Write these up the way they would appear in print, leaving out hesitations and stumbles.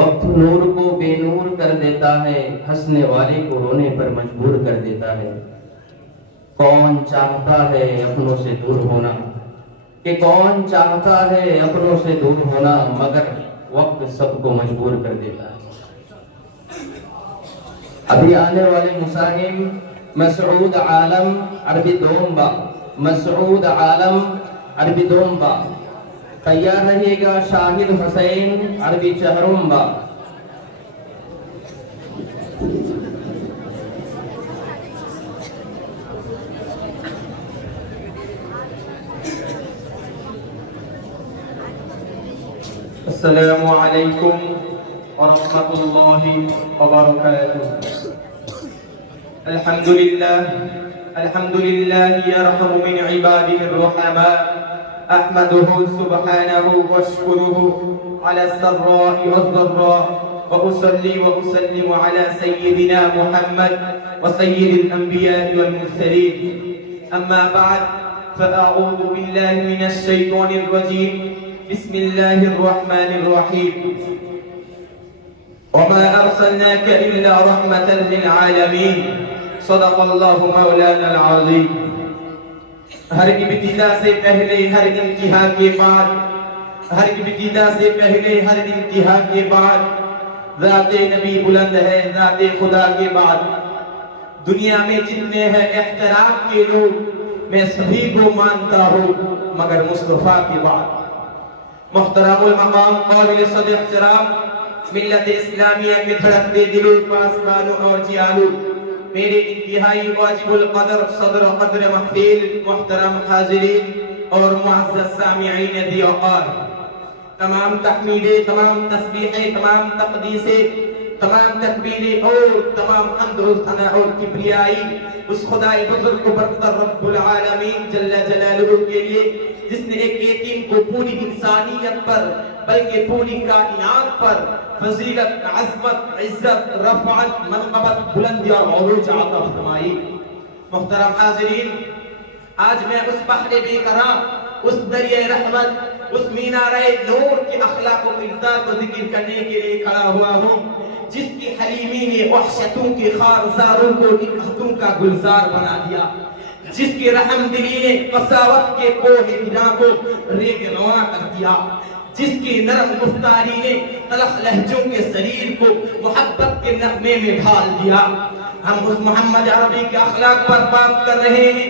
وقت نور کو بے نور کر دیتا ہے، ہنسنے والے کو رونے پر مجبور کر دیتا ہے۔ کون چاہتا ہے اپنوں سے دور ہونا، کہ کون چاہتا ہے اپنوں سے دور ہونا، مگر وقت سب کو مجبور کر دیتا ہے۔ ابھی آنے والے مساہم مسعود عالم عربی دومبا، مسعود عالم عربی دومبا، تیار رہیے گا شاہد حسین عربی چہرومبا۔ السلام علیکم ورحمۃ اللہ وبرکاتہ۔ الحمد للہ یرحم من عباده الرحماء، احمده سبحانه واشکره على السراء والضراء، واصلي واسلم على سيدنا محمد وسيد الانبياء والمرسلين، اما بعد فاعوذ بالله من الشيطان الرجيم، بسم الله الرحمن الرحيم، وما أرسلناك إلا رحمة للعالمين، صدق الله مولانا العظيم۔ ہر ابتدا سے پہلے ہر انتہا کے بعد، ہر ابتدا سے پہلے ہر انتہا کے بعد ذات نبی بلند ہے، ذات خدا کے بعد۔ دنیا میں جتنے ہیں احترام کے لوگ، میں سبھی کو مانتا ہوں مگر مصطفیٰ کے بعد۔ محترم المقام قابل صد احترام ملت اسلامیہ کے دھڑکتے دلوں، پاسبانوں اور جیالوں، میرے انتہائی واجب القدر صدر قدر محفل، محترم حاضرین اور معزز سامعین ذی وقار، تمام تحمیدیں، تمام تسبیحیں، تمام تقدیسیں، تمام تکبیریں اور تمام حمد و ثنا اور کبریائی اس خدائے بزرگ و برتر رب العالمین جل جلالہ کے لیے، جس نے ایک یتیم کو پوری انسانیت پر بلکہ پوری کائنات پر فضیلت، عظمت، عزت، رفعت، منقبت، بلندی اور عروج عطا فرمائی۔ محترم حاضرین، آج میں اس بحر بے قرار، اس دریائے رحمت، اس مینارہ نور کے اخلاق و کردار کو ذکر کرنے کے لیے کھڑا ہوا ہوں، جس کی حلیمی نے وحشتوں کے خارزاروں کو نکہتوں کا گلزار بنا دیا، جس کی رحم دلی نے قساوت کے کوہ ہجران کو ریگ رواں کر دیا، جس کی نرم گفتاری نے تلخ لہجوں کے شریر کو محبت کے نغمے میں ڈھال دیا۔ ہم اس محمد عربی کے اخلاق پر بات کر رہے ہیں،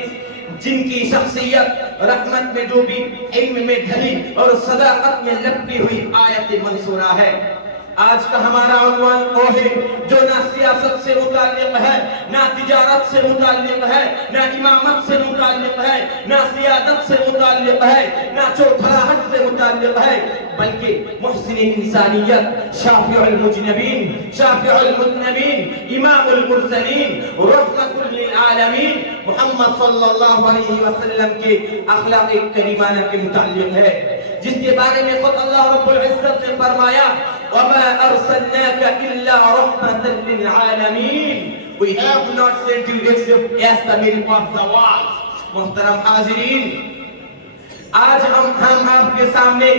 جن کی شخصیت رحمت میں ڈوبی، علم میں ڈھلی اور صداقت میں لپٹی ہوئی آیت منصورہ ہے۔ آج کا ہمارا عنوان وہ ہے جو نہ سیاست سے متعلق ہے، نہ تجارت سے متعلق ہے، نہ امامت سے متعلق ہے، نہ سیادت سے متعلق ہے، نہ چوتھراہٹ سے متعلق ہے، بلکہ محسن انسانیت، شافع المجنبین، شافع المذنبین، امام المرسلین، رحمت للعالمین محمد صلی اللہ علیہ وسلم کے اخلاق کریمانہ کے متعلق ہے، جس کے بارے میں خود اللہ رب العزت نے فرمایا وَمَا أَرْسَلْنَاكَ إِلَّا رَحْمَةً لِلْعَالَمِينَ، We have not sent you except as the milk of the world۔ محترم حاضرین، آج ہم آپ کے سامنے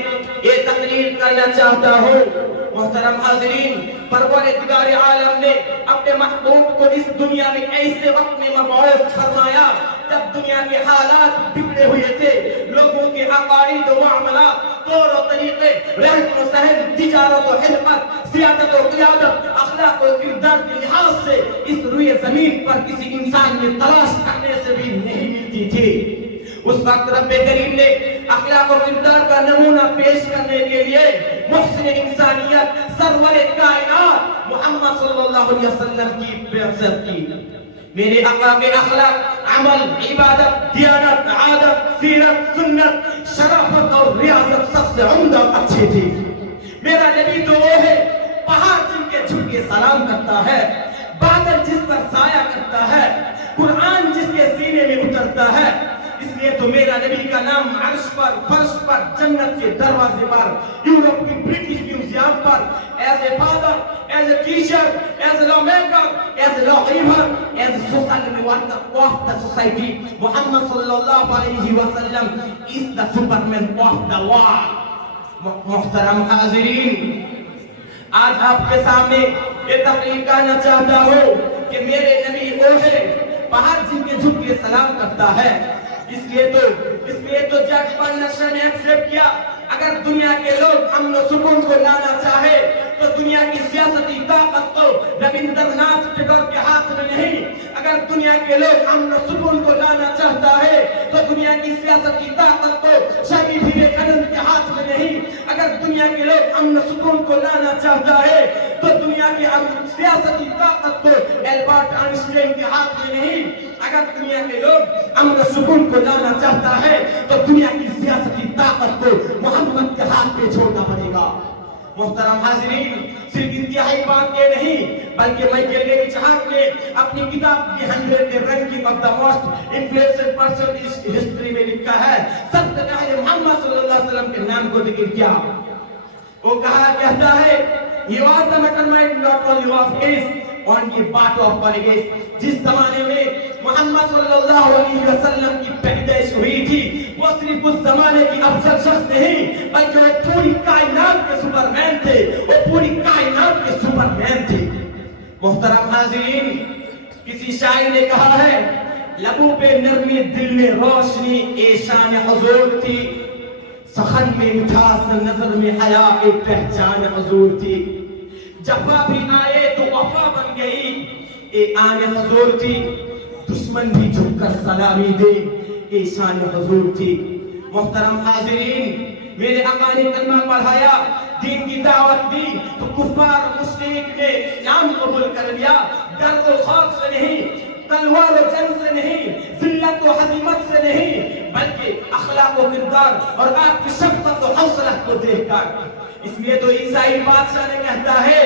یہ تقریر کرنا چاہتا ہوں۔ محترم حاضرین، پروردگار عالم نے اپنے محبوب کو اس دنیا میں ایسے وقت میں مبعوث فرمایا جب دنیا کے حالات بگڑے ہوئے تھے، لوگوں کے عقائد و معاملات، طور و طریقے، رہن و سہن، تجارت و خدمت، سیادت و قیادت، اخلاق و کردار کے لحاظ سے اس روئے زمین پر کسی انسان میں تلاش کرنے سے بھی نہیں ملتی تھی۔ اس وقت رب کریم نے اخلاق و کردار کا نمونہ پیش کرنے کے لیے محسن انسانیت، سرور کائنات محمد صلی اللہ علیہ وسلم کی بعثت کی۔ میرے آقا کے اخلاق، عمل، عبادت، دیانت، عادت، سیرت، سنت، شرافت اور ریاست سب سے عمدہ اور اچھی تھی۔ میرا نبی تو وہ ہے پہاڑ جن کے جھک کے سلام کرتا ہے، بادل جس پر سایہ کرتا ہے، قرآن جس کے سینے میں اترتا ہے۔ اس لیے تو میرا نبی کا نام عرش پر، فرش پر، جنت کے دروازے پر، یورپ کی برٹش میوزیم پر as a father, as a teacher, as a law maker, as a law giver, as a society of the society, Muhammad صلی اللہ علیہ وسلم is the superman of the world۔ محترم حاضرین، آج آپ کے سامنے یہ تقریر کرنا چاہتا ہوں کہ میرے نبی وہ ہے باہر جن کے جھک کے سلام کرتا ہے. اس لیے تو جج پر نشر نے ایکسپٹ کیا اگر دنیا کے لوگ امن و سکون کو لانا چاہے تو دنیا کی سیاستی طاقت تو ربندر ناتھ ٹیگور کے ہاتھ میں نہیں. اگر دنیا کے لوگ امن و سکون کو لانا چاہتا ہے تو دنیا کی سیاستی طاقت تو شامی وویکانند کے ہاتھ میں نہیں. اگر دنیا کے لوگ امن و سکون کو لانا چاہتا ہے تو دنیا کی سیاستی طاقت تو البرٹ آئنسٹائن کے ہاتھ میں نہیں. اگر دنیا کے لوگ امن و سکون کو لانا چاہتا ہے تو دنیا کی سیاستی طاقت کو محمد کے ہاتھ پہ چھوڑنا پڑے گا. محترم حاضرین، صرف انتہائی بات یہ نہیں بلکہ مائیکل لیوچ ہارٹ نے اپنی کتاب کی 100 ranking of the most influenced person in history میں لکھا ہے. سب سے پہلے محمد صلی اللہ علیہ وسلم کے نام کو ذکر کیا. وہ کہتا ہے he was the mastermind not only of his on the part of politics. جس زمانے میں محمد صلی اللہ علیہ وسلم کی پیدائش ہوئی تھی وہ صرف اس زمانے کی افضل شخص نہیں بلکہ وہ پوری کائنات کے سپرمین تھے. وہ پوری کائنات کے سپرمین تھے. محترم حاضرین، کسی شاعر نے کہا ہے لبوں پہ نرمی دل میں روشنی اے شان حضور تھی. سخن میں مٹھاس نظر میں حیا ایک پہچان حضور تھی. جفا بھی آئے تو وفا بن گئی اے آن حضور تھی. دشمن بھی جھک کر سلامی دے اے شان حضور تھی. محترم حاضرین، میرے آقا نے کلمہ پڑھایا، دین کی دعوت دی تو کفار مشرک نے اسلام قبول کر لیا. ڈر و خوف سے نہیں، تلوار و جنگ سے نہیں، ذلت و ہزیمت سے نہیں، بلکہ اخلاق و کردار اور آپ کی شفقت و حوصلہ کو دیکھ کر. اس لیے تو عیسائی بادشاہ نے کہتا ہے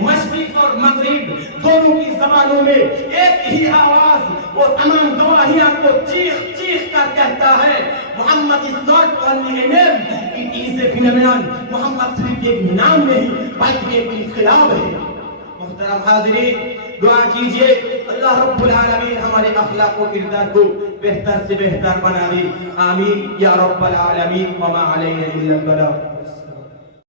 مشرق اور مغرب دونوں کی زبانوں میں ایک ہی آواز وہ تمام گواہیاں کو چیخ چیخ کر کہتا ہے محمد is not only a name, it is a phenomenon. محمد صرف ایک نام نہیں بلکہ ایک انقلاب ہے. محترم حاضرین، دعا کیجئے اللہ رب العالمین ہمارے اخلاق و کردار کو بہتر سے بہتر بنا دے. آمین یا رب العالمین. وما علینا الا البلاغ.